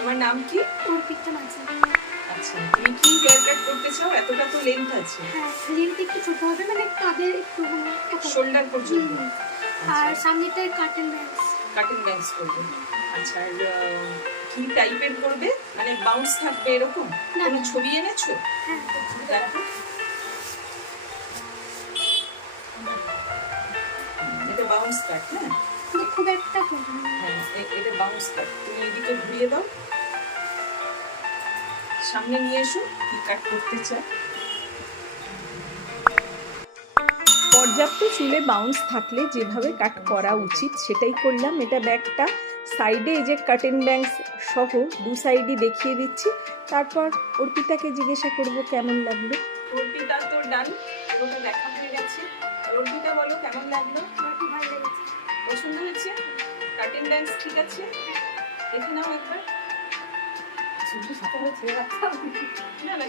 তোমার নাম কি? অর্পিতা মাঝি। আচ্ছা, তুমি কি হেয়ার কাট করতে চাও? এতটা তো লেন্থ আছে। হ্যাঁ, লেন্থ একটু ছোট হবে, মানে কাঁধের একটু শোল্ডার পর্যন্ত। আর সামনেটায় কাটেন ব্যাংস। কাটিং ব্যাংস করবে। আচ্ছা, আর কি টাইপের করবে? মানে বাউন্স থাকবে এরকম? কোনো ছবি এনেছো? হ্যাঁ, দেখো, এটা বাউন্স কাট। হ্যাঁ খুব একটা করবে না। হ্যাঁ, এটা বাউন্স কাট। তুমি এদিকে ঘুরিয়ে দাও, সামনে নিয়ে এসো, কি কাট করতে চাও। পর্যাপ্ত চুলে বাউন্স থাকলে যেভাবে কাট করা উচিত সেটাই করলাম। এটা ব্যাকটা, সাইডে এই যে কাটিং ব্যাংস সহ দু সাইডই দেখিয়ে দিচ্ছি। তারপর অর্পিতাকে জিজ্ঞাসা করব কেমন লাগলো। অর্পিতা তো ডান, পুরোটা দেখা হয়ে গেছে। অর্পিতা বলো কেমন লাগলো? আমার খুব ভালো লেগেছে। পছন্দ হয়েছে? কাটিং ব্যাংস ঠিক আছে? দেখে নাও একবার। না না,